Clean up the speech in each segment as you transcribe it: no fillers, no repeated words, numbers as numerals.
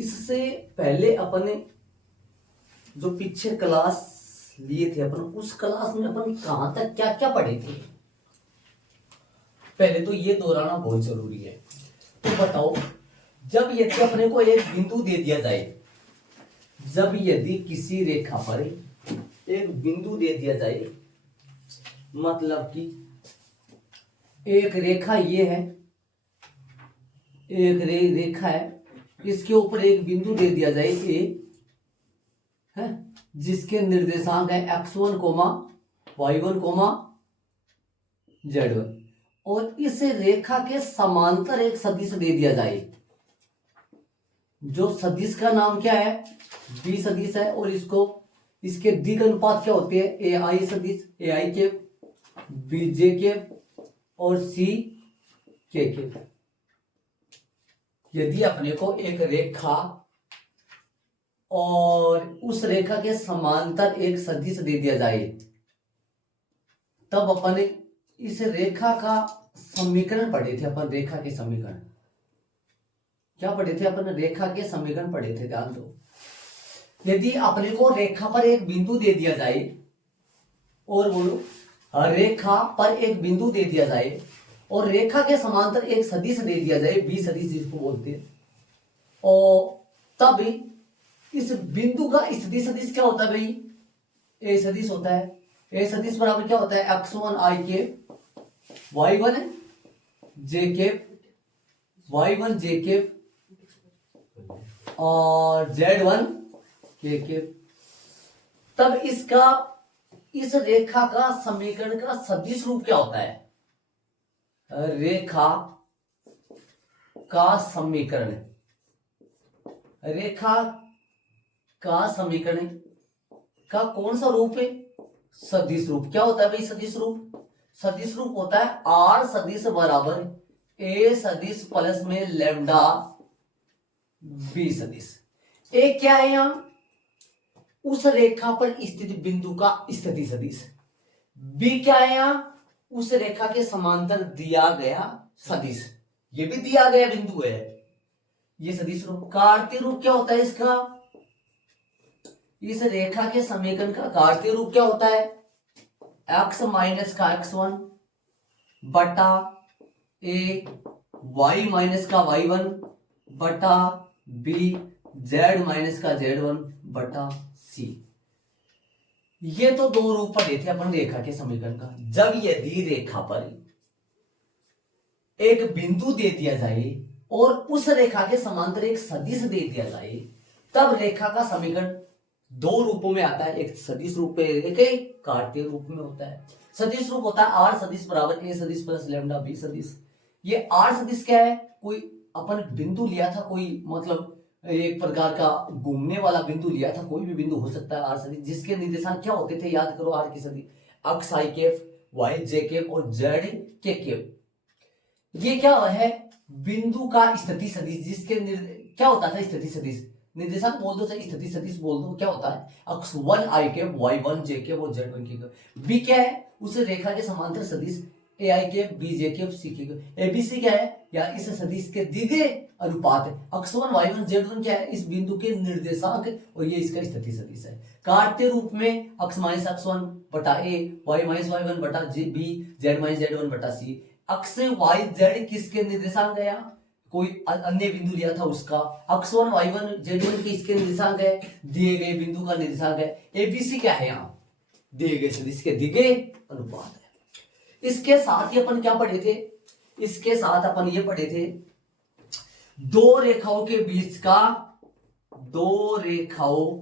इससे पहले अपने जो पीछे क्लास लिए थे अपन, उस क्लास में अपन कहां तक क्या क्या पढ़े थे, पहले तो ये दोहराना बहुत जरूरी है। तो बताओ, जब यदि अपने को एक बिंदु दे दिया जाए, जब यदि किसी रेखा पर एक बिंदु दे दिया जाए, मतलब कि एक रेखा ये है, एक रेखा है, इसके ऊपर एक बिंदु दे दिया जाए ए है, जिसके निर्देशांक है x1 coma y1 coma z1, और इस रेखा के समांतर एक सदिश दे दिया जाए, जो सदिश का नाम क्या है, बी सदिश है, और इसको इसके दिग अनुपात क्या होते हैं, ए आई सदिश, ए आई के, बी जे के और सी के। यदि अपने को एक रेखा और उस रेखा के समांतर एक सदिश दे दिया जाए, तब अपन इस रेखा का समीकरण पढ़े थे। अपन रेखा के समीकरण क्या पढ़े थे, अपन रेखा के समीकरण पढ़े थे, ध्यान दो। यदि अपने को रेखा पर एक बिंदु दे दिया जाए, और बोलो रेखा पर एक बिंदु दे दिया जाए और रेखा के समांतर एक सदिश दे दिया जाए, बी सदिश जिसको बोलते हैं, और तब इस बिंदु का स्थिति सदिश क्या होता है भाई, ए सदिश होता है। ए सदिश बराबर क्या होता है, x1 i के y1 j के y1 j के और z1 के। तब इसका इस रेखा का समीकरण का सदिश रूप क्या होता है, रेखा का समीकरण, रेखा का समीकरण का कौन सा रूप है, सदिश रूप। क्या होता है भाई सदिश रूप, सदिश रूप होता है आर सदिश बराबर ए सदिश प्लस में लैम्डा बी सदिश। ए क्या है यहां, उस रेखा पर स्थित बिंदु का स्थिति सदिश। बी क्या है यहां, उस रेखा के समांतर दिया गया सदिश, ये भी दिया गया बिंदु है, ये सदिश रूप। कार्तीय रूप क्या होता है इसका, इस रेखा के समीकरण का कार्तीय रूप क्या होता है, x माइनस का x1 बटा ए y माइनस का y1 बटा बी z माइनस का z1 बटा सी। ये तो दो रूप पढ़े थे अपन रेखा के समीकरण का। जब यदि रेखा पर एक बिंदु दे दिया जाए और उस रेखा के समांतर एक सदिश दे दिया जाए, तब रेखा का समीकरण दो रूपों में आता है, एक सदिश रूप में, एक कार्तीय रूप में होता है। सदिश रूप होता है आर सदिश बराबर ए सदिश प्लस लैम्डा बी सदिश। ये आर सदिश क्या है, कोई अपन बिंदु लिया था, कोई मतलब एक प्रकार का घूमने वाला बिंदु लिया था, कोई भी बिंदु हो सकता है आर सदिश, जिसके निर्देशांक क्या होते थे, याद करो आर की सदिश, एक्स आई केफ, वाई जे केफ और जेड के केफ। ये क्या है, बिंदु का स्थिति सदिश, जिसके क्या होता था स्थिति सदिश, निर्देशांक बोल दो चाहे स्थिति सदिश बोल दो, क्या होता है x1 i के y1 j के और z1 के। b क्या है, उस रेखा के समांतर सदिश ए आई के बी जे के सी के। एबीसी क्या है, या इस सदिश के दिगे अनुपात है। x1 y1 z1 क्या है, इस बिंदु के निर्देशांक, और ये इसका स्थिति सदिश है। कार्तीय रूप में x माइनस x1 बटा a, y माइनस y1 बटा b, z माइनस z1 बटा c। x y z किसके निर्देशांक है, यहाँ कोई अन्य बिंदु लिया था उसका, x1 y1 z1 के इसके निर्देशांक है, दिए गए बिंदु का निर्देशांक है। एबीसी क्या है, यहाँ दिए गए सदिश के दिगे अनुपात है। इसके साथ ही अपन क्या पढ़े थे, इसके साथ अपन ये पढ़े थे दो रेखाओं के बीच का, दो रेखाओं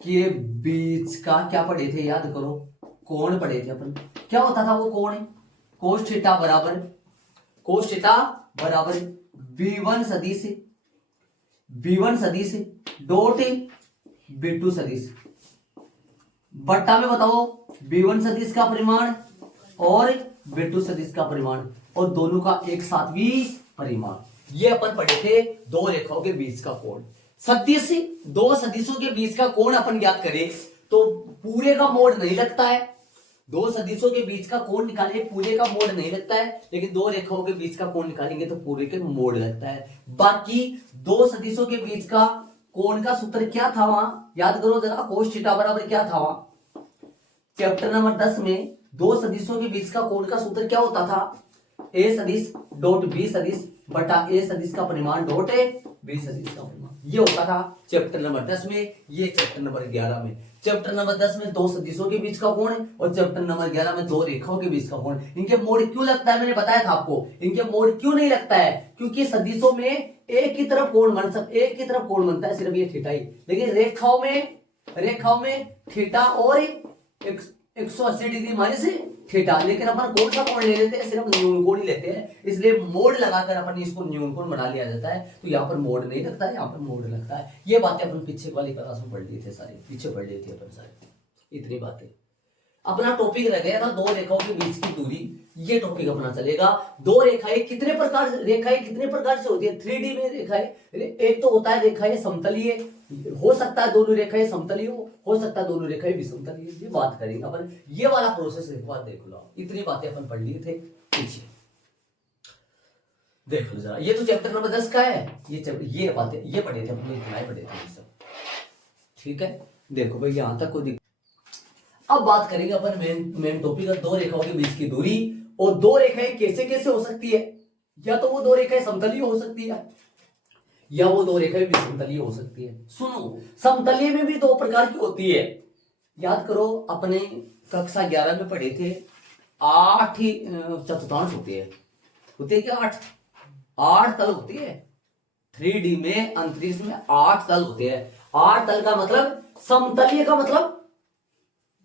के बीच का क्या पढ़े थे, याद करो, कोण पढ़े थे अपन। क्या होता था वो कोण, कोस थीटा बराबर b1 सदिश डॉट b2 सदिश, बट्टा में बताओ b1 सदिश का परिमाण और b2 सदिश का परिमाण, और दोनों का एक साथ भी परिमाण। ये अपन पढ़े थे दो रेखाओं के बीच का कोण। सदिश, दो सदिशों के बीच का कोण अपन ज्ञात करें तो पूरे का मोड नहीं लगता है, दो सदिशों के बीच का कोण निकालेंगे, पूरे का मोड़ नहीं लगता है, लेकिन दो रेखाओं के बीच का कोण निकालेंगे तो पूरे के मोड़ लगता है। बाकी दो सदिशों के बीच का कोण का सूत्र क्या था वहां, याद करो जरा, कोस थीटा बराबर क्या था वहां चैप्टर नंबर 10 में। दो सदिशों के बीच का कोण का सूत्र क्या होता था, ए सदिश डॉट बी सदिश बटा ए सदिश का परिमाण डॉट बी सदिश का परिमाण, ये होता था चैप्टर नंबर 10 में, ये चैप्टर नंबर 11 में। चैप्टर नंबर 10 में दो सदिशों के बीच का कोण है और चैप्टर नंबर 11 में दो रेखाओं के बीच का कोण। इनके मोड़ क्यों लगता है, मैंने बताया था आपको, इनके मोड़ क्यों नहीं लगता है, क्योंकि सदिशों में एक की तरफ कोण बन सकता, एक की तरफ कोण बनता है सिर्फ ये थीटा ही, लेकिन रेखाओं में थीटा और 180 डिग्री माइनस थीटा, लेकिन अपन कौन सा कोण ले लेते हैं, सिर्फ न्यून कोण ही लेते हैं, इसलिए मोड़ लगाकर अपन इसको न्यून कोण बना लिया जाता है। तो यहाँ पर मोड़ नहीं लगता है, यहाँ पर मोड़ लगता है। ये बातें अपन पीछे वाली क्लास में पढ़ लिए थे, सारी पीछे पढ़ लिए थे अपन सारी, इतनी बातें। अपना टॉपिक रह गया था दो रेखाओं के बीच की दूरी, ये टॉपिक अपना चलेगा। दो रेखाएं कितने प्रकार से होती है 3D में रेखाएं, एक तो होता है रेखाएं समतलीय, हो सकता है दोनों रेखाएं समतलीय हो सकता है दोनों रेखाएं विषमतलीय, ये बात करेंगे अपन। ये वाला प्रोसेस एक बार देख लो, इतनी बातें अपन पढ़ लिए थे पीछे, देख लो जरा। ये तो चैप्टर नंबर 10 का है, ये बातें ये पढ़े थे अपन, इतना ही पढ़े थे ये सब, ठीक है। देखो भाई यहां तक को अब बात करेंगे अपन मेन टॉपिक है दो रेखाओं के बीच की दूरी। और दो रेखाएं कैसे कैसे हो सकती है, या तो वो दो रेखाएं समतलीय हो सकती है या वो दो रेखाएं विषमतलीय हो सकती है। सुनो, समतलीय में भी दो प्रकार की होती है, याद करो अपने कक्षा 11 में पढ़े थे, 8 ही चतुर्थांश होते हैं क्या, 8 तल होती है 3D में, अंतरिक्ष में 8 तल होते हैं। 8 तल का मतलब, समतलीय का मतलब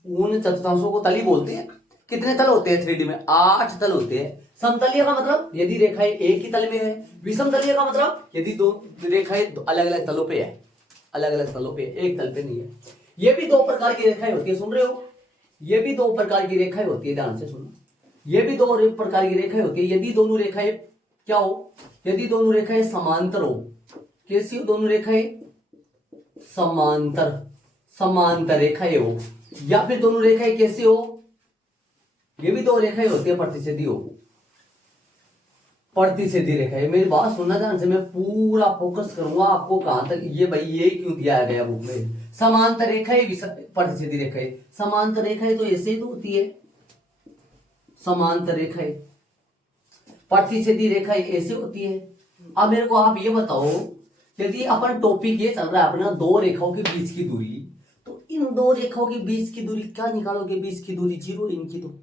उन चतुर्थांशों को तली बोलते हैं। कितने तल होते हैं 3D में, 8 तल होते हैं। समतलीय का मतलब यदि रेखाएं एक ही तल में है, विषमतलीय का मतलब यदि दो रेखाएं अलग अलग तलों पे है, अलग अलग तलों पे, एक तल पे नहीं है। ये भी दो प्रकार की रेखाएं होती है, सुन रहे हो, ये भी दो प्रकार की रेखाएं होती है, ध्यान से सुनो, ये भी दो प्रकार की रेखाएं होती है। यदि दोनों रेखाएं क्या हो, यदि दोनों रेखाएं समांतर हो, कैसी हो दोनों रेखाएं, समांतर रेखाएं हो, या फिर दोनों रेखाएं कैसी हो, ये भी दो रेखाएं होती है प्रतिच्छेदी हो, प्रतिच्छेदी रेखाएं। मेरी बात सुनना ध्यान से, मैं पूरा फोकस करूंगा आपको कहां तक, ये भाई ये क्यों दिया गया बुक में, समांतर रेखाएं प्रतिच्छेदी रेखाएं। समांतर रेखाएं तो ऐसे ही तो होती है, समांतर रेखाएं, प्रतिच्छेदी रेखाएं ऐसे होती है। अब मेरे को आप ये बताओ, यदि अपन टॉपिक ये चल रहा है अपना दो रेखाओं के बीच की दूरी, तो इन दो रेखाओं के बीच की दूरी क्या निकालोगे, बीच की दूरी 0 इनकी, तो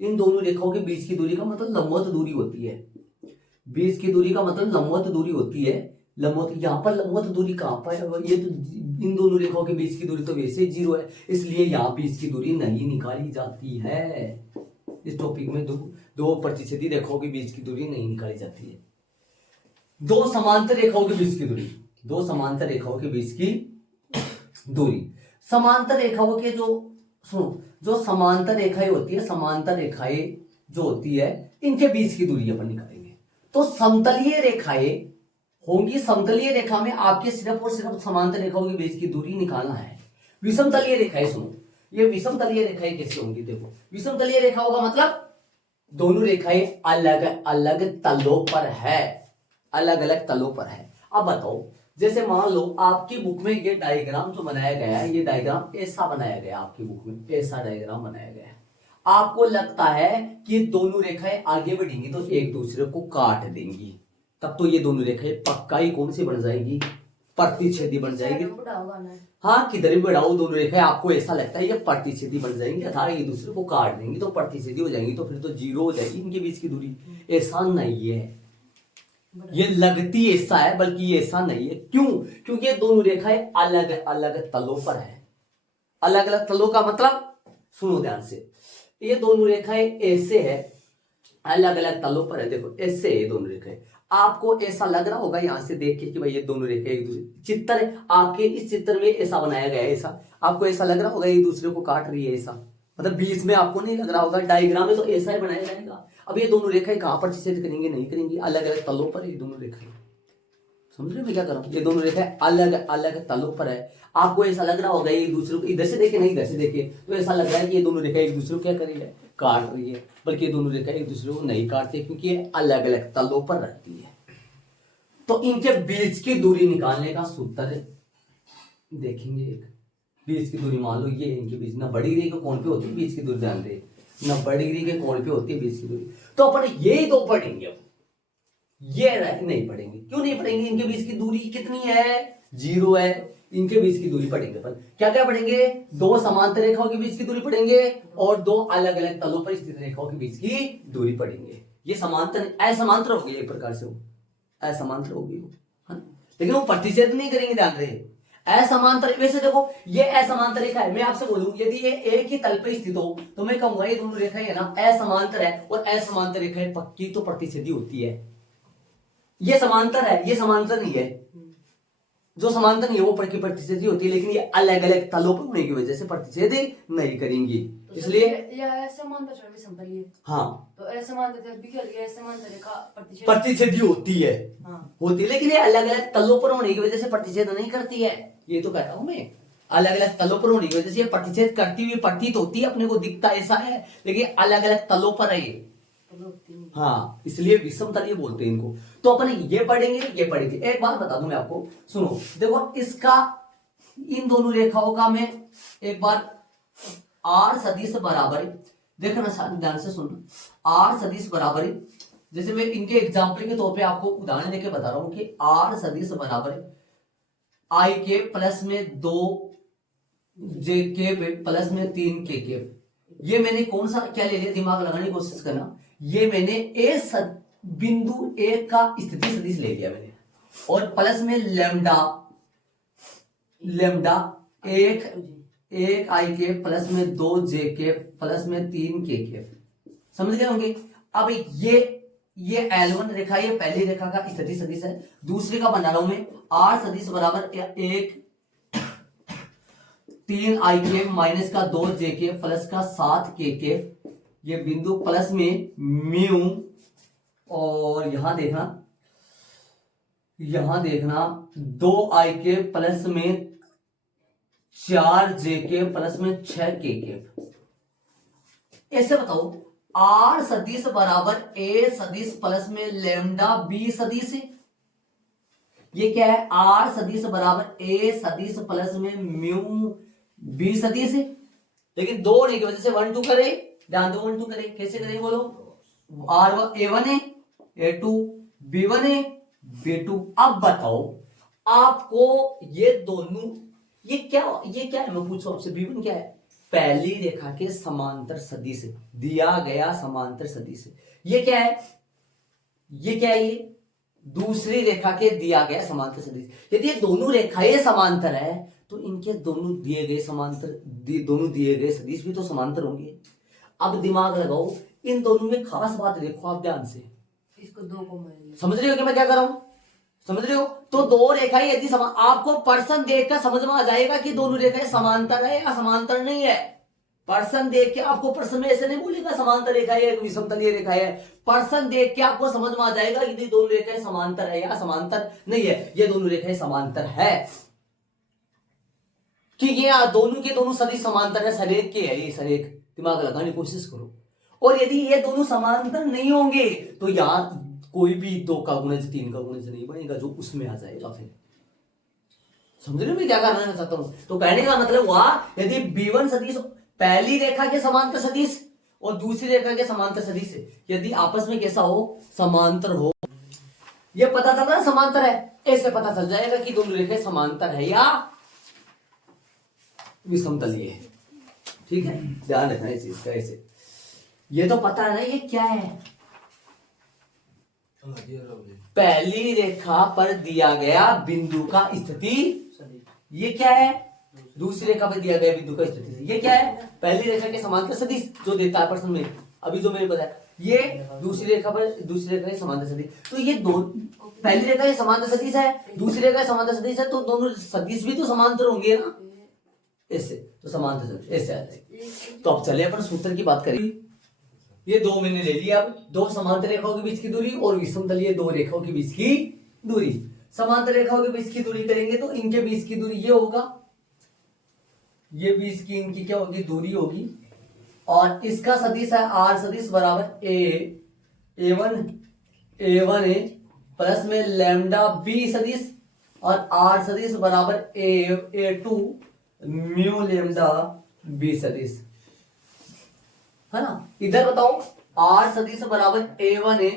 इन दोनों रेखाओं के बीच की दूरी का मतलब लंबवत दूरी होती है, बीच की दूरी का मतलब लंबवत दूरी होती है। लंबवत, यहाँ पर लंबवत दूरी कहां पर है, ये तो इन दोनों रेखाओं के बीच की दूरी तो वैसे 0 है, इसलिए यहाँ बीच की दूरी नहीं निकाली जाती है। इस टॉपिक में दो प्रतिच्छेदी रेखाओं के बीच की दूरी नहीं निकाली जाती है। दो समांतर रेखाओं के बीच की दूरी, दो समांतर रेखाओं के बीच की दूरी, समांतर रेखाओं के जो समांतर रेखाएं होती है, समांतर रेखाएं जो होती है, इनके बीच की दूरी अपन निकालेंगे। तो समतलीय रेखाएं होंगी, समतलीय रेखा में आपके सिर्फ और सिर्फ समांतर रेखाओं के बीच की दूरी निकालना है। विषमतलीय रेखाएं, सुनो, ये विषमतलीय रेखाएं कैसे होंगी, देखो, विषमतलीय रेखाओं का मतलब दोनों रेखाएं अलग अलग तलों पर है, अलग अलग तलों पर है। अब बताओ, जैसे मान लो आपकी बुक में ये डायग्राम जो बनाया गया है, ये डायग्राम ऐसा बनाया गया आपकी बुक में, ऐसा डायग्राम बनाया गया है। आपको लगता है कि दोनों रेखाएं आगे बढ़ेंगी तो एक दूसरे को काट देंगी, तब तो ये दोनों रेखाएं पक्का ही कौन सी बन जाएगी, प्रतिच्छेदी बन जाएगी। हाँ, किधर भी बढ़ाओ दोनों रेखाएं, आपको ऐसा लगता है ये प्रतिच्छेदी बन जाएंगी, अर्थात एक दूसरे को काट देंगी तो प्रतिच्छेदी हो जाएंगी, तो फिर तो 0 हो जाएगी इनके बीच की दूरी। ऐसा नहीं है, ये लगती ऐसा है, बल्कि ये ऐसा नहीं है। क्यों? क्योंकि ये दोनों रेखाएं अलग अलग तलों पर है। अलग अलग तलों का मतलब सुनो ध्यान से, ये दोनों रेखाएं ऐसे है, अलग अलग तलों पर है। देखो ऐसे है दोनों रेखाएं, आपको ऐसा लग रहा होगा यहां से देख के कि भाई ये दोनों रेखाएं एक दूसरे, चित्र आपके इस चित्र में ऐसा बनाया गया है, ऐसा आपको ऐसा लग रहा होगा एक दूसरे को काट रही है, ऐसा मतलब बीच में आपको नहीं लग रहा होगा, डायग्राम में तो ऐसा ही बनाया जाएगा। अब ये दोनों रेखाएं कहां पर छेद करेंगी, नहीं करेंगी, अलग अलग तलों पर ये दोनों रेखाएं, समझ रहे हो मैं क्या कर रहा हूँ? ये दोनों रेखाएं अलग अलग तलों पर है। आपको ऐसा लग रहा होगा एक दूसरे को इधर से देखे नहीं इधर से देखे तो ऐसा लग रहा है कि ये दोनों रेखाएं एक दूसरे को क्या कर रही है, काट रही है, बल्कि ये दोनों रेखाएं एक दूसरे को नहीं काटती क्योंकि ये अलग अलग तलों पर रहती है। तो इनके बीच की दूरी निकालने का सूत्र देखेंगे। एक बीच की दूरी मान लो ये इनके बीच 90 डिग्री के कोण पे होती है बीच की दूरी, ध्यान दे 90 डिग्री के कोण पे होती है बीच की दूरी। तो अपन ये दो पढ़ेंगे, अब ये नहीं पढ़ेंगे। क्यों नहीं पढ़ेंगे? इनके बीच की दूरी कितनी है, 0 है। इनके बीच की दूरी पढ़ेंगे अपन। क्या क्या पढ़ेंगे? दो समांतर रेखाओं के बीच की दूरी पढ़ेंगे और दो अलग अलग तलों पर स्थित रेखाओं के बीच की दूरी पढ़ेंगे। ये समांतर असमांतर हो गई, एक प्रकार से वो असमांतर होगी वो, है ना? लेकिन वो प्रतिच्छेद नहीं करेंगे, ध्यान रहे। असमांतर, वैसे देखो ये असमांतर रेखा है, मैं आपसे बोलूं यदि ये एक ही तल पे स्थित हो तो मैं कहूंगा ये दोनों रेखाएं है ना असमांतर है, और असमांतर रेखाएं पक्की तो प्रतिच्छेदी होती है। ये समांतर है, ये समांतर नहीं है। जो समांतर नहीं है वो प्रतिच्छेदी होती है, लेकिन ये अलग अलग तलों पर होने की वजह से प्रतिच्छेद नहीं करेंगी। तो इसलिए हाँ तो प्रतिच्छेदी होती है, हाँ। होती है, लेकिन ये अलग अलग तलों पर होने की वजह से प्रतिच्छेद नहीं करती है। ये तो कहता हूं मैं, अलग अलग तलों पर होने की वजह से ये प्रतिच्छेद करती हुई प्रतीत होती है, अपने को दिखता ऐसा है, लेकिन अलग अलग तलों पर है ये, हाँ, इसलिए विषम तलीय बोलते हैं इनको। तो अपन ये पढ़ेंगे, ये पढ़ेंगे। एक बात बता दूं मैं आपको, सुनो, देखो इसका इन दोनों रेखाओं का मैं एक बार आर सदिश बराबर, देखना ध्यान से सुनना, आर सदिश बराबर, जैसे मैं इनके एग्जाम्पल के तौर पे आपको उदाहरण देके बता रहा हूं कि आर सदिश बराबर आई के प्लस में 2 जे के प्लस में 3 के। ये मैंने कौन सा क्या ले लिया, दिमाग लगाने की कोशिश करना। ये मैंने ए बिंदु ए का स्थिति सदिश ले लिया मैंने, और प्लस में लेमडा एक आई के प्लस में 2 जे के प्लस में 3 के। समझ गए होंगे? अब ये L1 रेखा, ये पहली रेखा का स्थिति सदिश है। दूसरी का बना रहा हूं मैं, आर सदिश बराबर 3 आई के माइनस का 2 जे के प्लस का 7 के। ये बिंदु प्लस में म्यू, और यहां देखना 2 आई के प्लस में 4 जे के प्लस में 6 के। ऐसे बताओ, आर सदिश बराबर ए सदिश प्लस में लेमडा बी सदिश, ये क्या है? आर सदिश बराबर ए सदिश प्लस में म्यू बी सदिश, लेकिन दो होने की वजह से 1 2 करे, ध्यान दो 1 2 करे। कैसे करें बोलो? R1 A1 है, A2 B1 है, B2। अब बताओ आपको ये दोनों, ये क्या है? मैं पूछूं आपसे, B1 क्या है? पहली रेखा के समांतर सदिश दिया गया समांतर सदिश। ये क्या है? ये दूसरी रेखा के दिया गया समांतर सदिश। यदि ये दोनों रेखाएं समांतर है तो इनके दोनों दिए गए सदिश भी तो समांतर होंगे। अब दिमाग लगाओ, इन दोनों में खास बात देखो आप ध्यान से, इसको 2 को समझ रहे हो कि मैं क्या कर रहा हूं? समझ रहे हो? तो दो रेखाएं यदि आपको पर्सन देखकर समझ में आ जाएगा कि दोनों रेखाएं समांतर है या समांतर नहीं है। पर्सन देख के आपको, पर्सन में ऐसे नहीं बोलेगा समांतर रेखा है विषमतलीय रेखा है। पर्सन देख के आपको समझ में आ जाएगा कि दोनों रेखाएं समांतर है या समांतर नहीं है। ये दोनों रेखाएं समांतर है कि ये दोनों के दोनों सदिश समांतर है, सरेख के है ये सरेख। दिमाग लगाने की कोशिश करो। और यदि ये दोनों समांतर नहीं होंगे तो यहां कोई भी 2 का गुणज 3 का गुणज नहीं बनेगा, जो उसमें आ जाएगा। फिर समझ रहे हो मैं क्या करना चाहता हूं? तो कहने का मतलब हुआ, यदि B1 सदिश पहली रेखा के समांतर सदिश और दूसरी रेखा के समांतर सदिश यदि आपस में कैसा हो, समांतर हो, ये पता चल रहा है समांतर है, ऐसे पता चल जाएगा कि दोनों रेखाएं समांतर है या विषमतलीय है। ठीक है, ध्यान रखना इस चीज का। ऐसे ये तो पता है ना, ये क्या है? पहली रेखा पर दिया गया बिंदु का स्थिति, ये क्या है? दूसरी रेखा पर दिया गया बिंदु का स्थिति, ये क्या है? पहली रेखा के समांतर सदिश जो देता है प्रश्न में, अभी जो मैंने बताया, ये दूसरी रेखा के समांतर सदिश। तो ये दो, पहली रेखा के समांतर सदिश है, दूसरी रेखा के समांतर सदिश है, तो दोनों सदिश भी तो समांतर होंगे ना, ऐसे। तो समांतर सदिश ऐसे आ जाएगी। तो अब चले अपन सूत्र की बात करें। ये 2 मैंने ले लिया। अब 2 समांतर रेखाओं के बीच की दूरी और विषमतलीय 2 रेखाओं के बीच की दूरी। समांतर रेखाओं के बीच की दूरी करेंगे तो इनके बीच की दूरी ये होगा, ये बीच की इनकी क्या होगी, दूरी होगी। और इसका सदिश है आर सदिश बराबर ए वन ए प्लस में लैम्डा बी सदिश और आर सदिश बराबर ए टू म्यू लैम्डा बी सदिश, है ना। इधर बताओ आर सदिश बराबर ए1 ए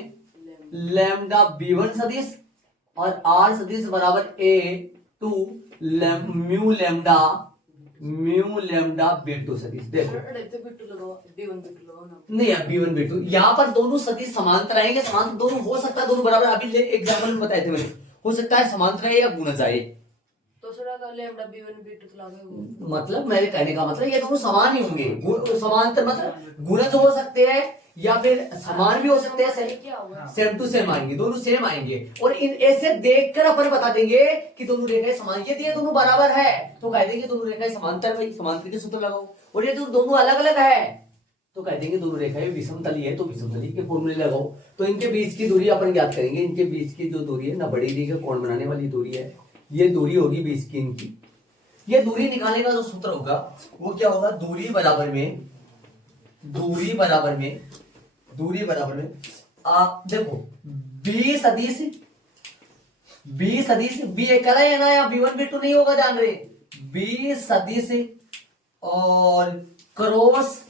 लैम्डा बी1 सदिश और आर सदिश बराबर ए2 म्यू लैम्डा बी2 सदिश। देखो नहीं है बी1 बी2, यहाँ पर दोनों सदिश समांतर आएंगे, समांतर दोनों हो सकता है दोनों बराबर, अभी एग्जाम्पल में बताए थे मैंने, हो सकता है समांतर है या गुणज आए, तो मतलब मेरे कहने का मतलब ये दोनों समान ही होंगे, समांतर मतलब गुणज हो सकते हैं या फिर समान भी हो सकते हैं, सेम टू सेम आएंगे, दोनों सेम आएंगे। और इन ऐसे देखकर अपन बता देंगे कि दोनों रेखाएं समान, यदि ये दोनों बराबर है तो कह देंगे दोनों रेखाएं समांतर, भाई समांतर के सूत्र लगाओ। और ये दोनों अलग अलग है तो कह देंगे दोनों रेखाएं विषमतली है तो विषमतली के फॉर्मूले लगाओ। तो इनके बीच की दूरी अपन ज्ञात करेंगे, इनके बीच की जो दूरी है ना, बड़ी दी के कोण बनाने वाली दूरी है, ये दूरी होगी बीच की इनकी। ये दूरी निकालने का जो सूत्र होगा वो क्या होगा, दूरी बराबर में आप देखो बी सदिश बी अकेला है ना, या B1 B2 नहीं होगा, ध्यान रहे, बी सदिश और क्रॉस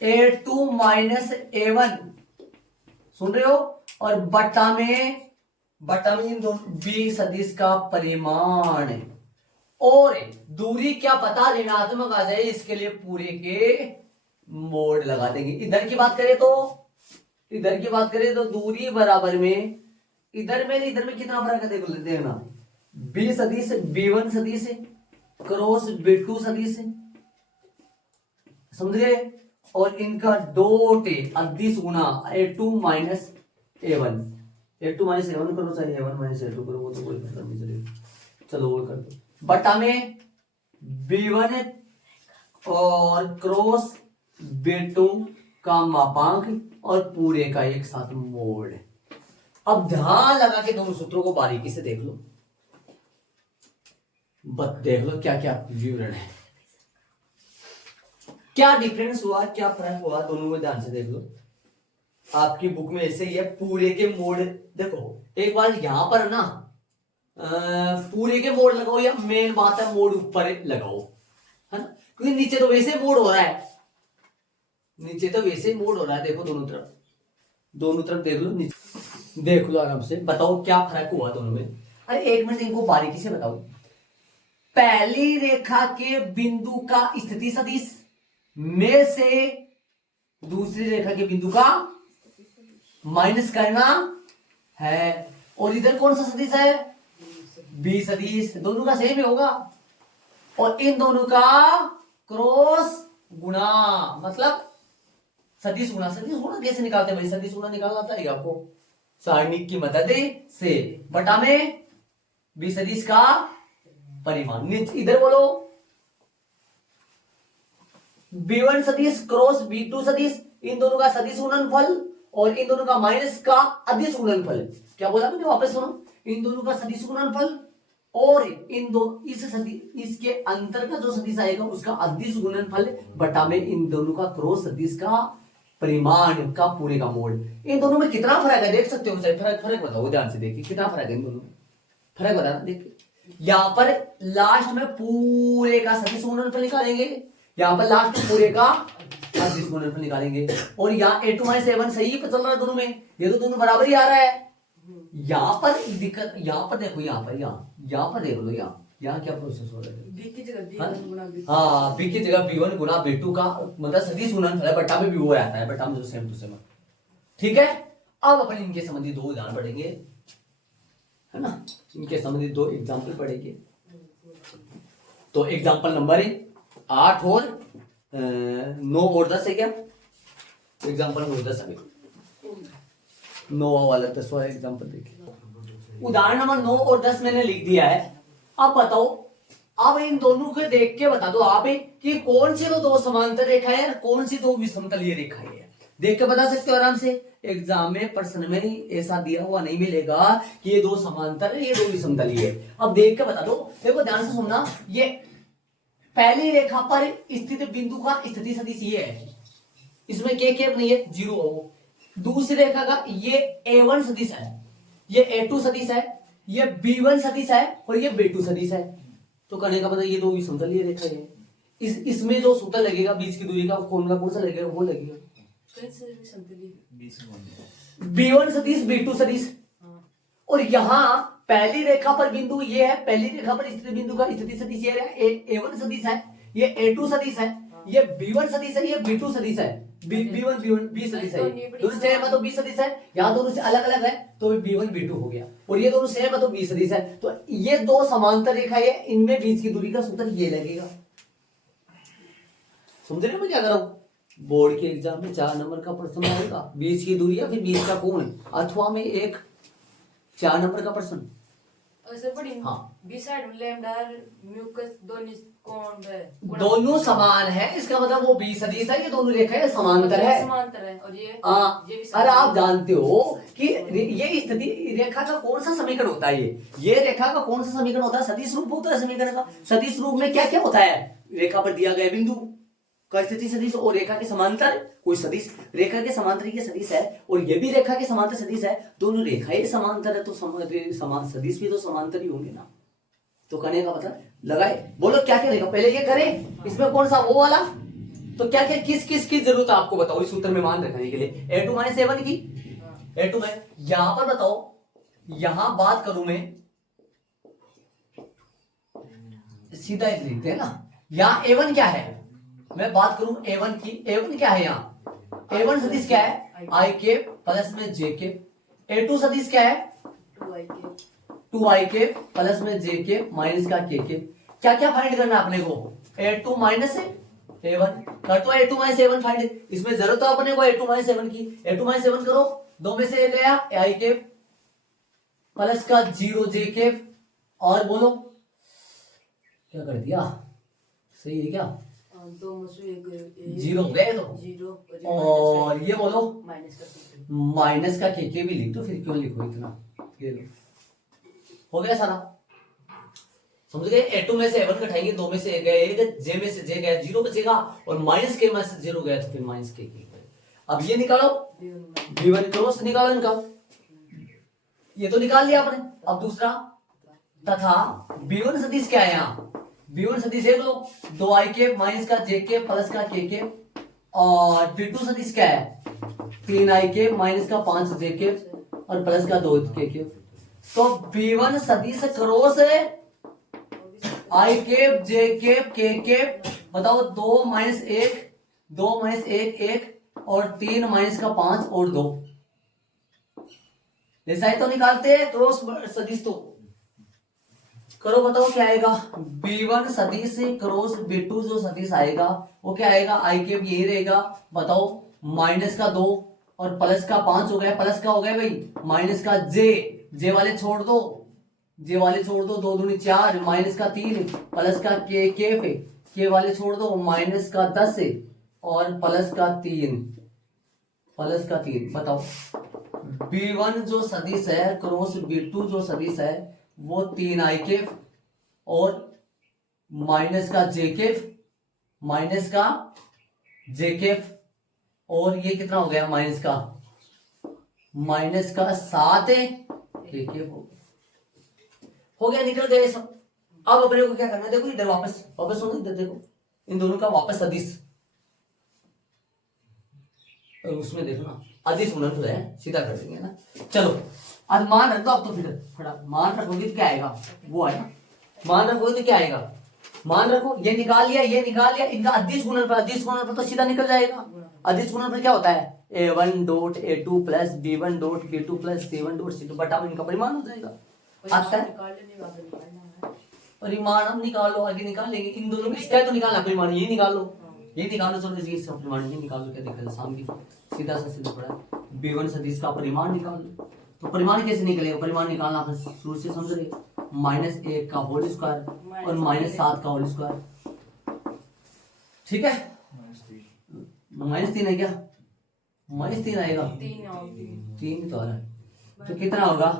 A2 माइनस A1, सुन रहे हो, और बटा में इन दोनों बी सदिश का परिमाण, और दूरी क्या पता ऋणात्मक आ जाए, इसके लिए पूरे के मोड लगा देंगे। इधर की बात करें तो दूरी बराबर में इधर में कितना फर्क है देखो, देखना, बी सदिश B1 सदिश क्रॉस B2 सदिश, समझे, और इनका डॉट अदिश गुना A2 माइनस A1 करो, चाहे A1 माइनस A2 करो, वो तो कोई फर्क नहीं चलेगा, चलो वो कर दो, बटा में B1 और क्रॉस B2 का मापांक और पूरे का एक साथ मोड। अब ध्यान लगा के दोनों सूत्रों को बारीकी से देख लो, देख लो क्या क्या विवरण है, क्या डिफरेंस हुआ, क्या फर्क हुआ, दोनों में ध्यान से देख लो। आपकी बुक में ऐसे ही है, पूरे के मोड देखो, एक बार यहां पर ना पूरे के मोड लगाओ, या मेन बात है मोड ऊपर लगाओ, है ना, क्योंकि नीचे तो वैसे मोड हो रहा है, देखो दोनों तरफ देख लो, नीचे देख लो आराम से, बताओ क्या फर्क हुआ दोनों में। अरे एक मिनट इनको बारीकी से बताओ, पहली रेखा के बिंदु का स्थिति सदिश में से दूसरी रेखा के बिंदु का माइनस करना है, और इधर कौन सा सदिश है, बी सदिश, दोनों का सेम होगा, और इन दोनों का क्रॉस गुणा, मतलब सदिश गुणा कैसे निकालते हैं भाई, सदिश गुणा निकालना आता है आपको, सारणी की मदद से, बटा में बी सदिश का परिमाण, इधर बोलो B1 सदिश क्रॉस B2 सदिश, इन दोनों का सदिश गुणनफल और इन दोनों का माइनस का अदिश गुणनफल, क्या बोला मैंने, वापस सुनो, इन दोनों का सदिश गुणनफल और इन दो इसके अंतर का जो सदिश आएगा उसका अदिश गुणनफल, बटा में इन दोनों का क्रॉस सदिश का परिमाण का पूरे का मोड। इन दोनों में कितना फर्क है देख सकते हो, फर्क बताओ, ध्यान से देखिए कितना फर्क है इन दोनों में, फर्क बताना देखिए। यहां पर लास्ट में पूरे का सदिश गुणनफल निकालेंगे, यहां पर लास्ट में पूरे का अदिश गुणनफल निकालेंगे, और यहाँ A2 माइनस A1 सही चल रहा है दोनों में, ये तो दोनों बराबर ही आ रहा है। यहाँ पर दिक्कत, यहाँ पर देखो, यहाँ पर देख लो, यहाँ क्या प्रोसेस हो रहा है, बी की जगह B1 गुना B2 का मतलब सदिश गुणनफल है, बटा में भी वो आता है, बटा में जो सेम टू सेम, ठीक है। अब अपन इनके संबंधी दो उदाहरण पढ़ेंगे, है ना, इनके संबंधित दो एग्जाम्पल पढ़ेंगे। तो एग्जाम्पल नंबर 8 और 9 और 10 है क्या, एग्जाम्पल नंबर 10 अभी 9 वाला 10 वाला एग्जाम्पल देखिए, उदाहरण नंबर 9 और 10 मैंने लिख दिया है। अब बताओ, अब इन दोनों को देख के बता दो आप कि कौन सी तो दो समांतर रेखाएं हैं, कौन सी दो विषमतलीय रेखाएं हैं, देख के बता सकते हो आराम से। एग्जाम में प्रश्न में ऐसा दिया हुआ नहीं मिलेगा कि ये दो समांतर है, ये दो विषमतलीय है। अब देख के बता दो, देखो ध्यान से सुनना, ये पहली रेखा पर स्थित बिंदु का स्थिति सदिश ये है, इसमें के नहीं है, जीरो हो। दूसरी रेखा का ये A1 सदिश है, ये A2 सदिश है, ये B1 सदिश है और ये B2 सदिश है। तो कहने का मतलब ये दो विषमतलीय रेखा है। इसमें जो सूत्र लगेगा बीच की दूरी का फॉर्मूला कौन सा लगेगा, वो लगेगा B1 सदिश B2 सदिश। और यहाँ पहली रेखा पर बिंदु ये है, पहली रेखा पर स्थित बिंदु का स्थिति सदिश ये है, A1 सदिश है, ये A2 सदिश है, ये B1 सदिश है, ये B2 सदिश है, B1 B सदिश है। दोनों सेम है तो B सदिश है, यहाँ दोनों से अलग अलग है तो B1 B2 हो गया, और ये दोनों सेम है तो B सदिश है। तो ये दो समांतर रेखा है, इनमें बीच की दूरी का सूत्र ये लगेगा। समझ रहे हो मैं क्या कर रहा हूँ? बोर्ड के एग्जाम में 4 नंबर का प्रश्न आएगा, बीच की दूरी या फिर बीच का कोण, अथवा में एक 4 नंबर का प्रश्न। हाँ, दोनों समान है, इसका मतलब वो B सदिश है, ये दोनों रेखाएं समांतर है। और ये अरे आप जानते हो कि ये स्थिति रेखा का कौन सा समीकरण होता है? ये रेखा का कौन सा समीकरण होता है? सदिश रूप होता है समीकरण का। सदिश रूप में क्या क्या होता है? रेखा पर दिया गया बिंदु का स्थिति सदिश और रेखा के समांतर कोई सदिश, रेखा के समांतर ये सदिश है और ये भी रेखा के समांतर सदिश है। दोनों रेखाएं समांतर है तो सदिश भी तो समांतर ही होंगे ना। तो करने का मतलब लगाए, बोलो क्या क्या रहेगा, पहले ये करें, इसमें कौन सा वो वाला, तो क्या क्या किस किस की जरूरत है आपको बताओ इस सूत्र में मान रखने के लिए। A2 - A1 की, A2 में यहां पर बताओ, यहां बात करूं मैं सीधा लिखते हैं ना, यहां A1 क्या है, मैं बात करूं A1 की, A1 क्या है यहाँ, A1 सदिश क्या है, I के प्लस में J के। A2 सदिश क्या है, 2I के प्लस में J के माइनस का K के। क्या क्या फाइंड करना है अपने को, A2 माइनस A1 कर, तो A2 माइनस A1 फाइंड, इसमें जरूरत है अपने को A2 माइनस A1 की। A2 माइनस A1 करो, दो में से गया I के प्लस का 0 J के, और बोलो क्या कर दिया, सही है क्या, 0 गए तो, और ये बोलो माइनस का के भी लिख दो, फिर क्यों लिखो इतना, ये लो हो गया सारा, समझ गए। A2 में से A1 घटाएंगे, 2 में से गए J में से J गया, 0 बचेगा, और माइनस के में से 0 गया तो फिर माइनस के। अब ये निकालो, B1 क्रॉस निकालो इनका, ये तो निकाल लिया आपने। अब दूसरा तथा B1 सदिश क्या है यहाँ, B1 सदिश देख लो, 2I के माइनस का J के प्लस का K के, और B2 सदिश क्या है, 3I के माइनस का 5 J के और प्लस का 2 K के। तो B1 सदिश क्रॉस है I के J के K के, बताओ 2 माइनस 1, 2 माइनस 1 1, और 3 माइनस का 5 और 2, ऐसा ही तो निकालते हैं क्रॉस सदिश। तो करो, बताओ क्या आएगा, B1 सदिश क्रॉस B2 जो सदिश आएगा वो क्या आएगा, I के यही रहेगा, बताओ माइनस का 2 और प्लस का 5 हो गया, प्लस का हो गया भाई, माइनस का J वाले छोड़ दो, J वाले छोड़ दो, 2 दूनी 4, माइनस का 3, प्लस का K वाले छोड़ दो, माइनस का 10 और प्लस का 3, बताओ B1 जो सदिश है क्रॉस B2 जो सदिश है वो 3I के और माइनस का J के, और ये कितना हो गया, माइनस का 7 K हो गया, निकल गए सब। अब अपने को क्या करना है, देखो इधर वापस होना, इधर देखो इन दोनों का वापस सदिश, उसमें देखो ना अदिश गुणनफल है, सीधा कर देंगे ना। चलो आज मान रख दो, अब तो फिर थोड़ा मान रखोगे तो क्या आएगा, वो है ना, मान रखोगे तो क्या आएगा, मान रखो, ये निकाल लिया, इनका अदिश गुणनफल तो सीधा निकल जाएगा। अदिश गुणनफल क्या होता है, A1 dot A2 plus B1 dot B2 plus C1 dot C2 बटा इनका परिमाण हो जाएगा। आता है परिमाण, हम निकालो, आगे निकाल लेंगे, इन दोनों में इसका तो निकालना परिमाण, ये निकालो, चलो इसका परिमाण ये निकालो, क्या दिक्कत है, सामने सीधा पड़ा, B1 सदिश का परिमाण निकालो। तो परिमाण कैसे निकलेगा, परिमाण निकालना आप शुरू से समझ रहे, -1 का होल स्क्वायर और -7 का होल स्क्वायर, ठीक है, -3 है क्या, माइनस 3 आएगा, तीन 3 तो आ रहा है, तो कितना होगा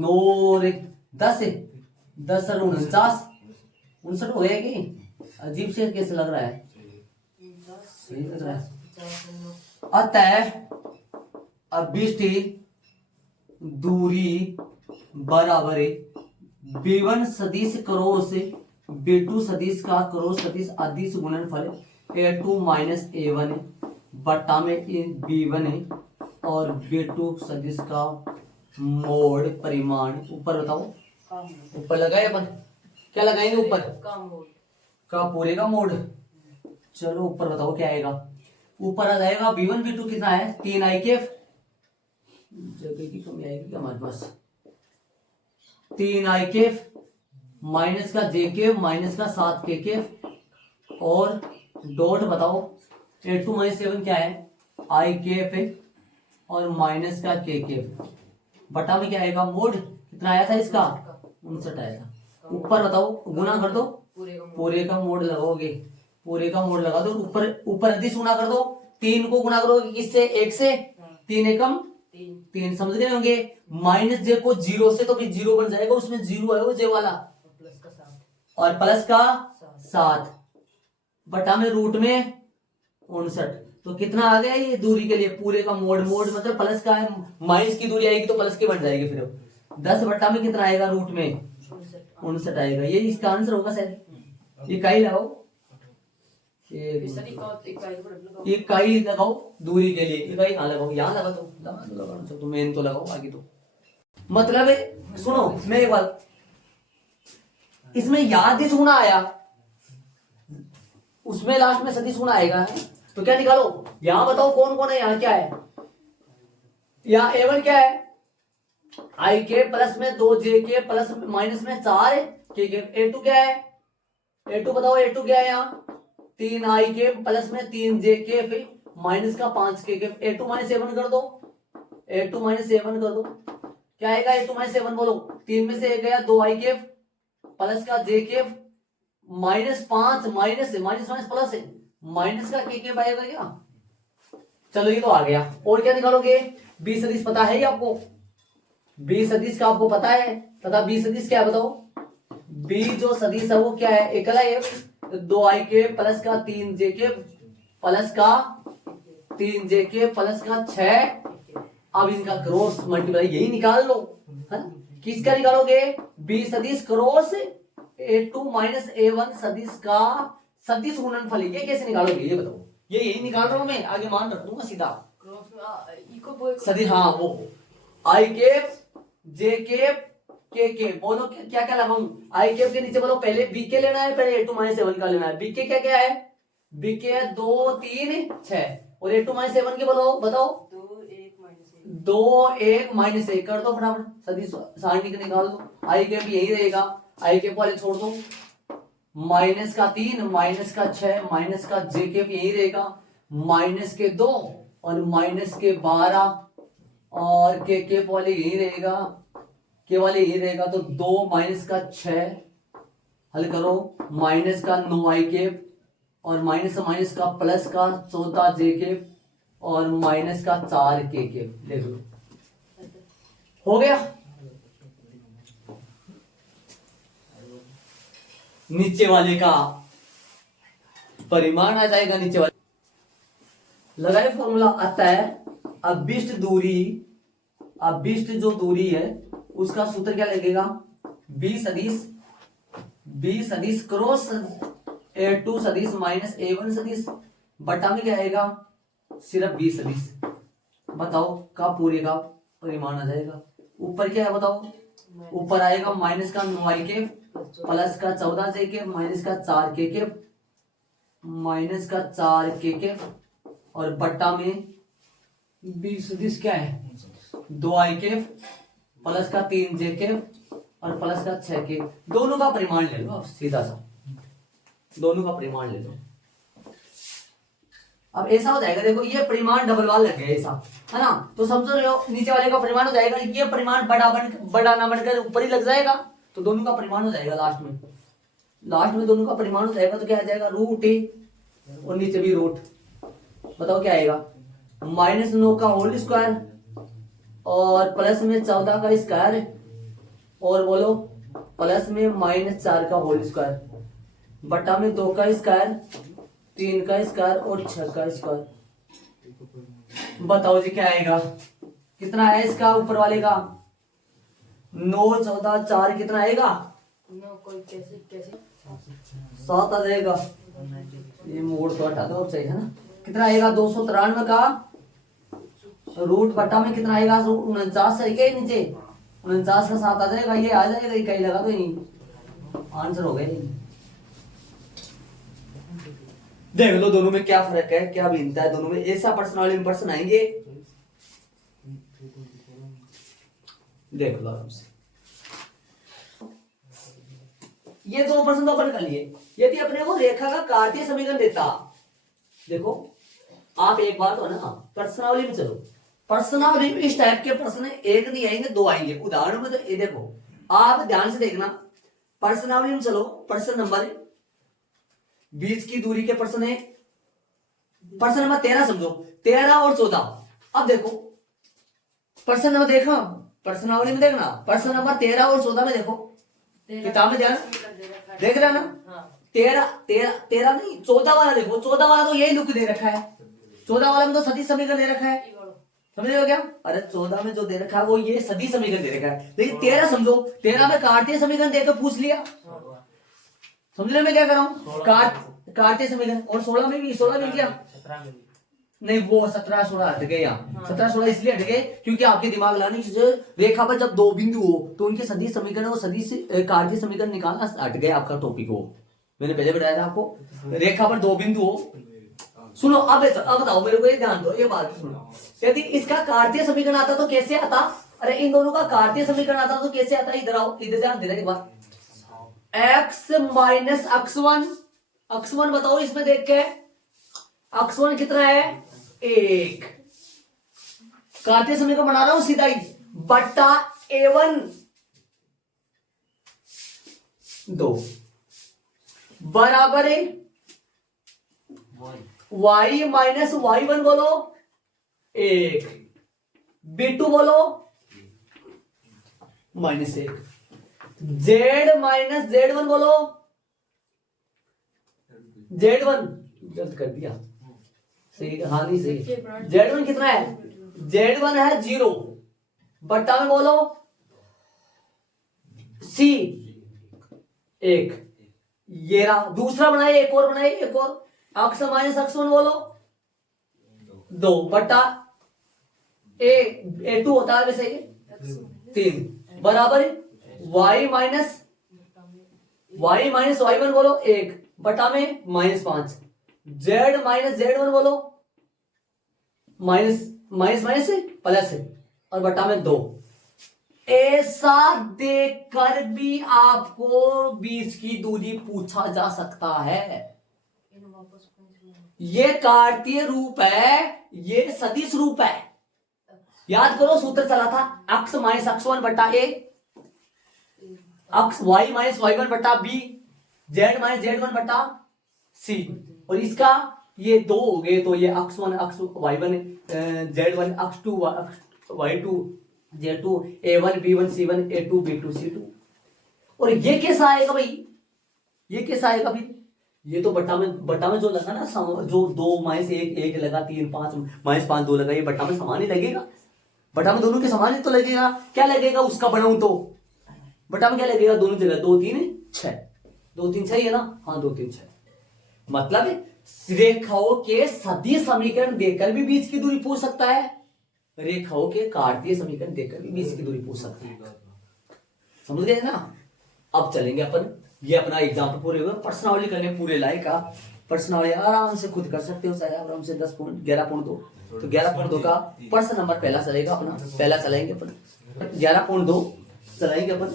9 और 1 10 है, 10 और 49 59 हो गया कि अजीब से कैसे लग रहा है, सही लग रहा है। अतः अब 20 दूरी बराबर है B1 सदिश क्रॉस B2 सदिश का क्रॉस सदिश अदिश गुणनफल A2 माइनस A1 है बटा में B1 है और B2 सदिश का मोड परिमाण। ऊपर बताओ, ऊपर लगाए अपन, क्या लगाएंगे ऊपर का पूरे का मोड। चलो ऊपर बताओ क्या आएगा, ऊपर आ जाएगा B1 B2 कितना है 3i केफ, जगह की कमी आएगी हमारे पास, 3i केफ माइनस का जे केफ माइनस का 7k केफ और डॉट बताओ A2 माइनस 7 क्या है i केफ है और माइनस का k केफ बटा में क्या आएगा मोड कितना आया था इसका 59 आया था। ऊपर बताओ गुना कर दो, पूरे का मोड लगाओगे, पूरे का मोड लगा दो, ऊपर ऊपर अधिक गुना कर दो, 3 को गुना करोगे किससे 1 से, 3 एकम 3 समझ गए होंगे। माइनस जे को 0 से तो फिर 0 बन जाएगा, उसमें 0 है वो जे वाला और प्लस का 7 बटा में रूट में 59, तो कितना आ गया ये दूरी के लिए पूरे का मोड, मोड मतलब प्लस का है, माइनस की दूरी आएगी तो प्लस की बन जाएगी, फिर 10 बटा में कितना आएगा रूट में 59 आएगा, ये इसका आंसर होगा शायद। इकाई लगाओ, इकाई लगाओ दूरी के लिए, इकाई कहाँ लगाओ, यहाँ लगा तो मेन तो लगाओ आगे तो मतलब है। सुनो मेरी बात, इसमें याद ही सुना आया, उसमें लास्ट में सदिश गुणा आएगा, तो क्या निकालो यहां बताओ कौन कौन है, यहाँ क्या है, यहाँ A1 क्या है i के प्लस में 2j के प्लस माइनस में 4k के, A2 क्या है, A2 बताओ A2 क्या है यहाँ 3i के प्लस में 3j के माइनस का 5k के, A2 माइनस 7 कर दो, A2 माइनस 7 कर दो, क्या आएगा A2 माइनस 7 बोलो, 3 में से 1 गया 2i के प्लस का j के माइनस 5 माइनस है, माइनस माइनस प्लस है, माइनस का k के आएगा क्या, चलो ये तो आ गया। और क्या निकालोगे, b सदिश पता है ये आपको, b सदिश का आपको पता है, तथा b सदिश क्या है बताओ, b जो सदिश है वो क्या है एकला है, 2i के प्लस का 3j के प्लस का 3j के प्लस का 6, अब इनका क्रॉस मल्टीप्लाई यही निकाल लो, है ना। किसका निकालोगे, b सदिश क्रॉस A2 माइनस A1 सदिश का सदिश गुणनफल, ये कैसे निकालोगे ये बताओ, ये यही निकाल रहा हूं मैं, आगे मान रख दूंगा सीधा सदिश, हाँ वो i cap j cap k के, बोलो क्या क्या लगाऊं, i केप के नीचे बोलो पहले b के लेना है, पहले A2 माइनस 7 का लेना है, b के क्या क्या है, b के है 2 3 6 और A2 माइनस 7 के बोलो बताओ 2 1 माइनस 1 कर दो फटाफट, सदिश सारणी का निकाल दो, i केप यही रहेगा, i केप वाले छोड़ दो, माइनस का 3 माइनस का 6 माइनस का j केप यही रहेगा, माइनस के 2 और माइनस के 12 और के वाले यही रहेगा, के वाले यही रहेगा, तो 2 माइनस का 6 हल करो, माइनस का 9i केप और माइनस का प्लस का 14j केप और माइनस का 4k केप, देख लो हो गया। नीचे वाले का परिमाण आ जाएगा, नीचे वाले लगाए फॉर्मूला आता है, अभिष्ट दूरी, अभिष्ट जो दूरी है उसका सूत्र क्या लगेगा, b सदिश क्रॉस A2 सदिश माइनस A1 सदिश बटा में क्या आएगा सिर्फ b सदिश, बताओ का पूरे का परिमाण आ जाएगा। ऊपर क्या है बताओ, ऊपर आएगा माइनस का 9i के प्लस का 14j के माइनस का 4k के माइनस का 4k के और बट्टा में b सदिश क्या है 2i के प्लस का 3j के और प्लस का 6k, दोनों का परिमाण ले लो आप सीधा सा, दोनों का परिमाण ले लो। अब ऐसा हो जाएगा, देखो ये परिमाण डबल वाल लग गया ऐसा, है ना, तो समझ रहे हो नीचे वाले का परिमाण हो जाएगा, ये परिमाण बड़ा ना बनकर ऊपर ही लग जाएगा, तो दोनों का परिमाण हो जाएगा लास्ट में दोनों का परिमाण हो जाएगा, तो क्या आ जाएगा रूट a और नीचे भी रूट, बताओ क्या आएगा -9 का होल स्क्वायर और प्लस में 14 का स्क्वायर और बोलो प्लस में -4 का होल स्क्वायर बटा में 2 का स्क्वायर, 3 का स्क्वायर और 6 का स्क्वायर। बताओ जी क्या आएगा, कितना है इसका ऊपर वाले का? 9 14 4 कितना आएगा? 7 आ जाएगा। ये मोड़ तो हटा दो अब, सही है ना? कितना आएगा? 293 का रूट बटा में कितना आएगा? 49 है क्या नीचे? 49 का 7 आ जाएगा, ये आ जाएगा, ये कहीं लगा दो, यही आंसर हो गया। देख लो दोनों में क्या फर्क है, क्या भिन्नता है दोनों में। ऐसा प्रश्न वाले प्रश्न आएंगे, देख लो आराम से। ये दो प्रश्न तो अपन कर लिए। यदि अपने को रेखा का कार्तीय समीकरण देता, देखो आप एक बात हो ना, प्रश्नावली में चलो। प्रश्नावली में इस टाइप के प्रश्न एक नहीं आएंगे, दो आएंगे। उदाहरण में तो ये देखो, आप ध्यान से देखना। प्रश्नावली में चलो, प्रश्न नंबर 20 की दूरी के प्रश्न है। प्रश्न नंबर 13 समझो, 13 और 14। अब देखो प्रश्न नंबर, देखो प्रश्नावली में देखना, प्रश्न नंबर 13 और 14 में देखो, किताब में ध्यान देख रहा ना। 13 नहीं, 14 वाला देखो। 14 वाला तो यही लुक दे रखा है। 14 वाला में तो सदिश समीकरण दे रखा है, समझ रहे हो क्या? अरे 14 में जो दे रखा है वो ये सदिश समीकरण दे रखा है। लेकिन 13 समझो, 13 में कार्तीय समीकरण देकर पूछ लिया। समझ रहे मैं क्या कर रहा हूँ? कार्तीय समीकरण। और 16 में भी, 16 में क्या नहीं, वो 17 16 हट गए। यहाँ 17 16 इसलिए हट गए क्योंकि आपके दिमाग लाने से रेखा पर जब दो बिंदु हो तो उनके सदिश समीकरण और सदिश कार्तीय समीकरण निकालना हट गया आपका टॉपिक हो। मैंने पहले बताया था आपको, रेखा पर दो बिंदु हो। सुनो अब बताओ मेरे को, ये ध्यान दो, ये बात सुनो। यदि इसका कार्तीय समीकरण आता तो कैसे आता? अरे इन दोनों का कार्तीय समीकरण आता तो कैसे आता? इधर आओ, इधर ध्यान देना एक बार। x माइनस x1 बताओ इसमें देख के, x1 कितना है? 1। कार्तीय समीकरण बना रहा हूं सीधा ही, बट्टा a1 2 बराबर है y माइनस y1 बोलो 1, b2 बोलो -1, z माइनस z1 बोलो z1, जल्द कर दिया सही, हाँ नहीं सही। z1 कितना है? z1 है 0, बट्टा में बोलो c 1। ये रहा, दूसरा बनाइए, एक और बनाइए, एक और। x माइनस x1 बोलो 2 बट्टा a2 होता है वैसे ये 3 बराबर y माइनस y1 बोलो 1 बटा में -5, z माइनस z1 बोलो माइनस प्लस है और बटा में 2। ऐसा देखकर भी आपको 20 की दूरी पूछा जा सकता है। ये कार्तीय रूप है, ये सदिश रूप है। याद करो सूत्र चला था, x माइनस x1 बटा a, x y minus y1 बटा b, z माइनस z1 बटा c। और इसका ये 2 हो गए तो ये x1 x y1 z1 x2 y2 z2 a1 b1 c1 a2 b2 c2। और ये कैसा आएगा भाई? ये कैसा आएगा फिर? ये तो बट्टा में जो लगा ना, जो 2 माइनस 1 लगा, 3 5 -5 2 लगा, ये बट्टा में समान ही लगेगा। बट्टा में दोनों के समान ही तो लगेगा। क्या लगेगा उसका बनाऊं तो? बट्टा में क्या लगेगा? दोनों जगह 2 3 6, 2 3 6 है ना? हाँ 2 3 6। मतलब रेखाओं के सदिश समीकरण देकर भी 20 की दूरी पूछ सकता है, रेखाओं के कार्तीय समीकरण देकर भी 20 की दूरी पूछ सकता है। समझ गए ना? अब चलेंगे अपन, ये अपना एग्जाम्पल पूरे हुए, प्रश्नावली करने पूरे लायक का। प्रश्नावली आराम से खुद कर सकते हो, चाहे आराम से 10 पॉइंट 11.2 तो 11.2 का प्रश्न नंबर पहला चलेगा अपना, पहला चलाएंगे अपन 11.2 चलाएंगे अपन।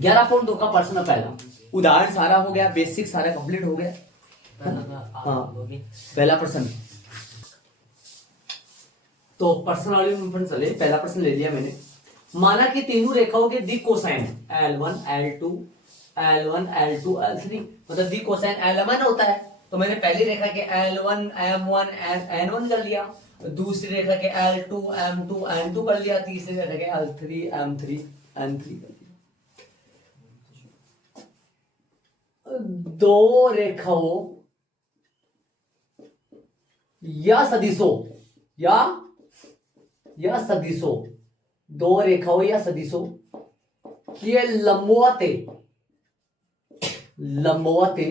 11.2 का प्रश्न पहला, उदाहरण सारा हो गया, बेसिक सारा कंप्लीट हो गया। हाँ पहला प्रश्न, तो प्रश्नावली में अपन चले, पहला प्रश्न ले लिया मैंने। माना कि तीनों रेखाओं के दिक cosine L1 L2 L1 L2 L3, मतलब दिक कोसाइन L1 होता है, तो मैंने पहली रेखा के L1 M1 N1 कर लिया। दूसरी रेखा के L2 M2 N2 कर लिया, तीसरी रेखा के L3 M3 N3 कर लिया। दो रेखाओं या सदिशों या सदिशों, दो रेखाओं या सदिशों की लंबवते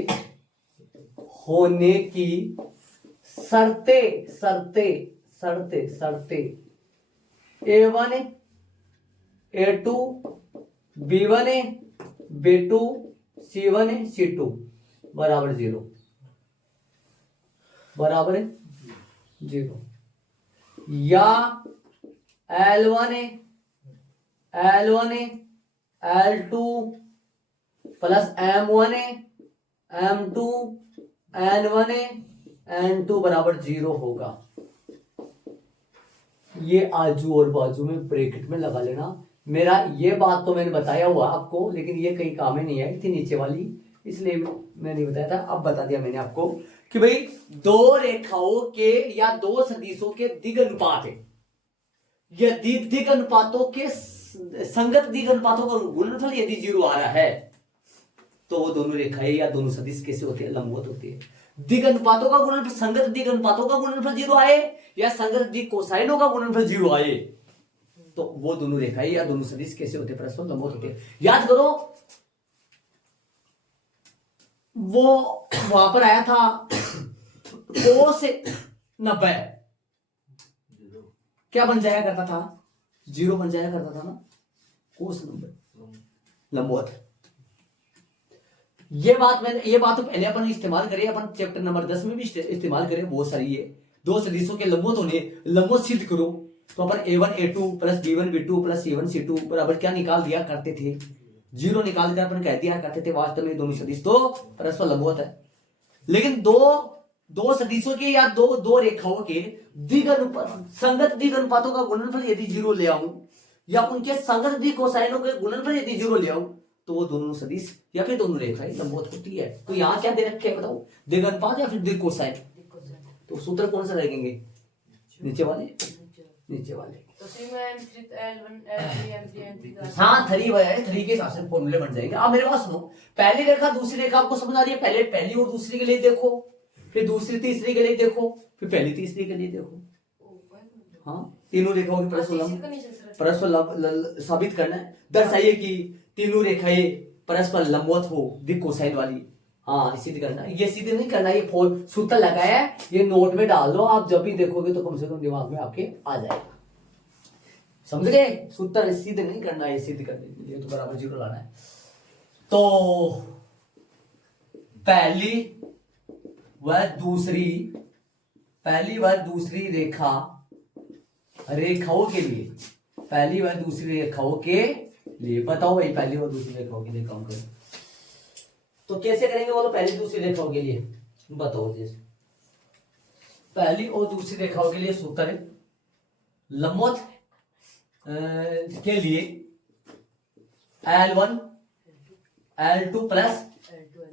होने की शर्ते A1 A2 B1 B2 C1 C2 बराबर 0 या L1 L2 plus M1 M2 N1 N2 बराबर 0 होगा। ये आजू और बाजू में ब्रैकेट में लगा लेना। मेरा ये बात तो मैंने बताया हुआ आपको, लेकिन ये कहीं काम में नहीं आई थी नीचे वाली, इसलिए मैं नहीं बताया था, अब बता दिया मैंने आपको कि भाई दो रेखाओं के या दो सदिशों के दिग अनुपात है, यदि दिग अनुपातों के संगत दिग अनुपातों का गुणनफल यदि 0 आ रहा है तो वो दोनों रेखाएं या दोनों सदिश कैसे होते हैं? लंबवत होती है। दिग अनुपातों का गुणनफल, संगत दिग अनुपातों का गुणनफल 0 आए या संगत दिग कोसाइनों का गुणनफल 0 आए तो वो दोनों रेखाएं या दोनों सदिश कैसे होते हैं? परस्पर लंबवत होते हैं। याद करो वो वहां पर आया था cos 90 क्या बन जाया करता था? 0 बन जाया करता था ना, cos 90 लंबवत। ये बात तो पहले अपन इस्तेमाल करें, अपन चैप्टर नंबर 10 में भी इस्तेमाल करें, बहुत सारी है। दो सदिशों के लंबवत होने, लंबवत सिद्ध करो तो अपन A1 A2 plus B1 B2 plus C1 C2 बराबर क्या निकाल दिया करते थे? 0 निकाल कर अपन कह दिया करते थे वास्तव में दोनों सदिश तो परस्पर लंबवत है। लेकिन दो सदिशों के या दो रेखाओं के संगत दिग अनुपातों का गुणनफल यदि 0 ले आऊं या उनके संगत दिग कोसाइनों के गुणनफल यदि 0 ले आऊं तो वो दोनों सदिश या फिर दोनों रेखाएं लंबवत होती है। तो यहाँ क्या दे रखे है बताओ? दिग अनुपात या फिर दिग कोसाइन? तो सूत्र कौन सा लगेंगे? नीचे वाले तो हाँ 3 के हिसाब से फॉर्मूले बन जाएंगे। अब मेरे पास सुनो, पहली रेखा दूसरी रेखा आपको समझ आ रही है? पहले पहली और दूसरी के लिए देखो, फिर दूसरी तीसरी के लिए देखो, फिर पहली तीसरी के लिए देखो। हाँ तीनों रेखाओं के परस्पर साबित करना है, दर्शाइए कि तीनों रेखाएं परस्पर लंबवत हो दिग कोसाइन वाली। हाँ सिद्ध करना, ये सिद्ध नहीं करना, ये सूत्र लगाया है, ये नोट में डाल दो, आप जब भी देखोगे तो कम से कम दिमाग में आपके आ जाएगा। समझ गए? सूत्र सिद्ध नहीं करना है, सिद्ध करने के लिए तो बराबर 0 लाना है। तो पहली व दूसरी रेखाओं के लिए, पहली व दूसरी रेखाओं के लिए बताओ भाई, पहली और दूसरी रेखाओं के लिए काम करो तो कैसे करेंगे बोलो? पहली दूसरी रेखाओं के लिए बताओ। जैसे पहली और दूसरी रेखाओं के लिए सूत्र है लंबवत के लिए L1 L2 plus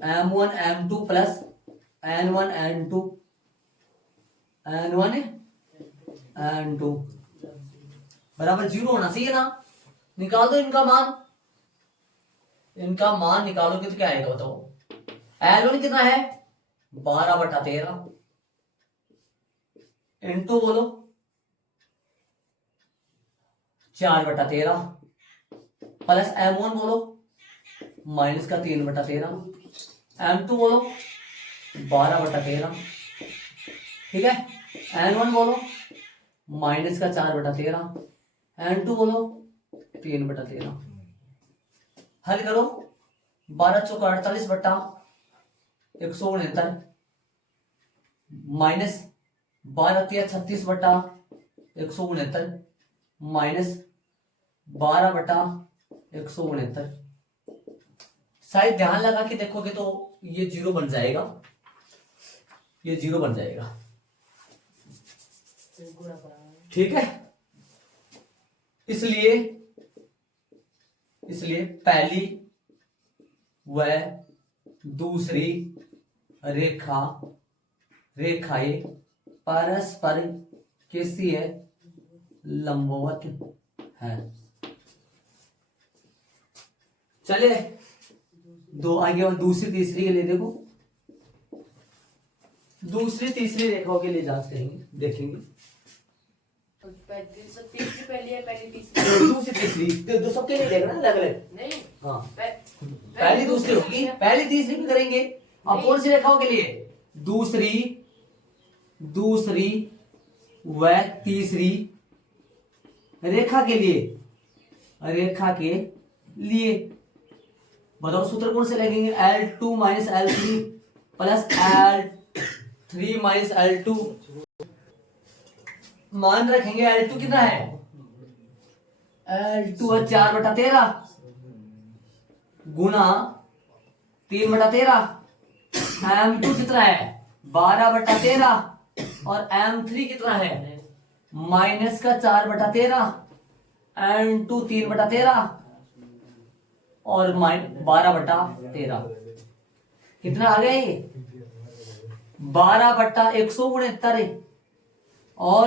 M1 M2 plus N1 N2 N2 बराबर 0 होना चाहिए ना। निकाल दो इनका मान निकालोगे तो क्या आएगा बताओ? L1 कितना है? 12/13 इंटू बोलो 4/13 प्लस M1 बोलो माइनस का 3/13 M2 बोलो 12/13 ठीक है। N1 बोलो माइनस का 4/13 N2 बोलो 3/13। हल करो 12 चौका 48/169 माइनस 12 तिया 36/169 माइनस 12/169। शायद ध्यान लगा के देखोगे तो ये 0 बन जाएगा, ये 0 बन जाएगा ठीक है। इसलिए पहली व दूसरी रेखाएं परस्पर कैसी है, लंबवत है। चले दो आगे और दूसरी तीसरी के लिए देखो, दूसरी तीसरी रेखाओं के लिए जांच करेंगे, देखेंगे। तीसरी पहली है, पहली तीसरी, दूसरी तीसरी तो सबके लिए देखना अलग अलग। नहीं हाँ पहली दूसरी होगी, पहली तीसरी भी करेंगे। अब कौन सी रेखाओं के लिए, दूसरी, दूसरी व तीसरी रेखा के लिए, रेखा के लिए बताओ सूत्र कौन से लगेंगे, L2 minus L3 plus L3 minus L2। मान रखेंगे L2 कितना है, L2 है 4/13 गुना 3/13। M2 कितना है 12/13 और M3 कितना है माइनस का 4/13, N2 3/13 और 12/13 कितना आ गया ये 12/169 और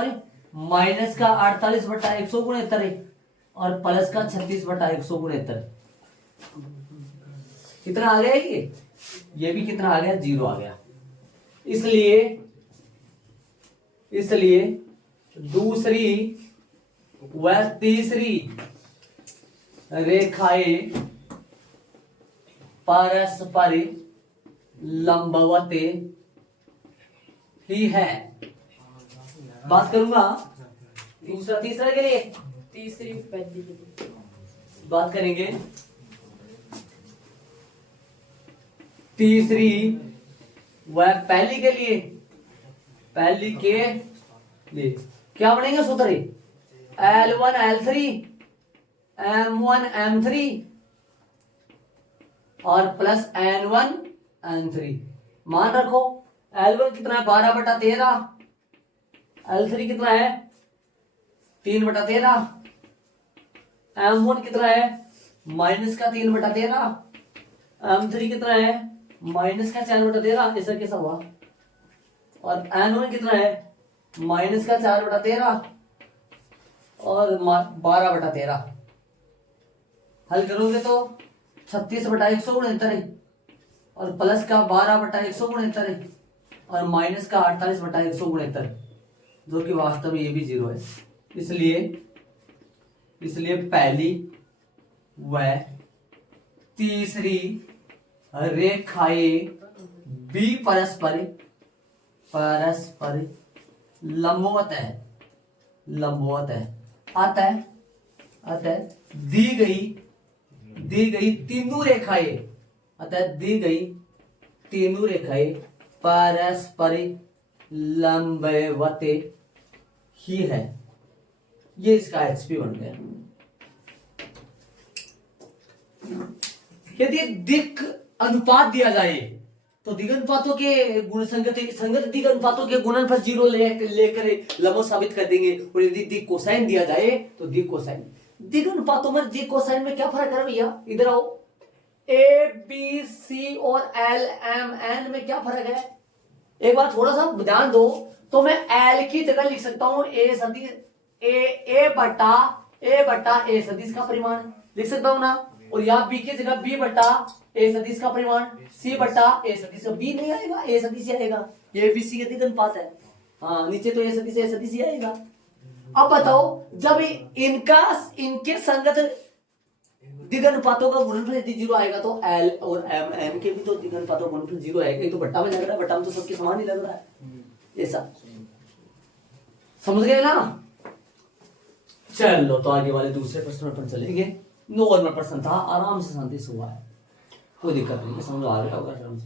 माइनस का 48/169 और प्लस का 36/169 कितना आ गया ये भी कितना आ गया, 0 आ गया। इसलिए दूसरी व तीसरी रेखाएं परस्पर लंबवत ही है। बात करूंगा दूसरा तीसरा के लिए, तीसरी पहली बात करेंगे तीसरी व पहली के लिए, पहली के लिए क्या बनेगा सूत्र, L1 L3 M1 M3 और प्लस N1 N3। मान रखो L1 कितना है 12/13, L3 कितना है 3/13, M1 कितना है माइनस का 3/13, M3 कितना है माइनस का 4/13, ऐसा कैसा हुआ, और N1 कितना है माइनस का 4/13 और 12/13। हल करोगे तो 36/169 और प्लस का 12/169 और माइनस का 48/169, जो कि वास्तव में ये भी 0 है। इसलिए पहली व तीसरी रेखाएं भी परस्पर लंबवत है। अतः दी गई तीनों रेखाएं, परस्पर लंबवत ही है। ये इसका एचपी बन गया। यदि दिक् अनुपात दिया जाए तो दिक् अनुपातों के गुण संगत दिक् अनुपातों के गुणनफल 0 लेकर लंबवत साबित कर देंगे। और यदि दिक् कोसाइन दिया जाए तो दिक् कोसाइन, दिक् अनुपातों में दिक् कोसाइन में क्या फर्क है भैया, इधर आओ, ए बी सी और एल एम एन में क्या फर्क है, एक बार थोड़ा सा ध्यान दो। तो मैं एल की जगह लिख सकता हूं ए सदिश, ए बटा ए सदिश का परिमाण लिख सकता हूं ना, और यहाँ बी की जगह बी बटा ए सदिश का परिमाण, सी बटा ए सदिश, बी नहीं आएगा ए सदिश ही आएगा, ये बी सी का दिक् अनुपात है। हाँ नीचे तो ए सदिश ही आएगा। अब बताओ जब इनके संगत दिक् अनुपातों का गुणनफल यदि 0 आएगा तो एल और एम एम के भी तो दिक् अनुपातों का गुणनफल 0 आएगा। ये तो बट्टा में लग रहा है, बट्टा में तो सबके समान ही लग रहा है, ऐसा समझ गए ना। चलो तो आगे वाले दूसरे प्रश्न पर चलेंगे। नॉर्मल प्रश्न था, आराम से शांति से हुआ है, कोई दिक्कत नहीं, समझ आ गया होगा।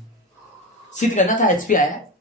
सिद्ध करना था, एचपी आया है।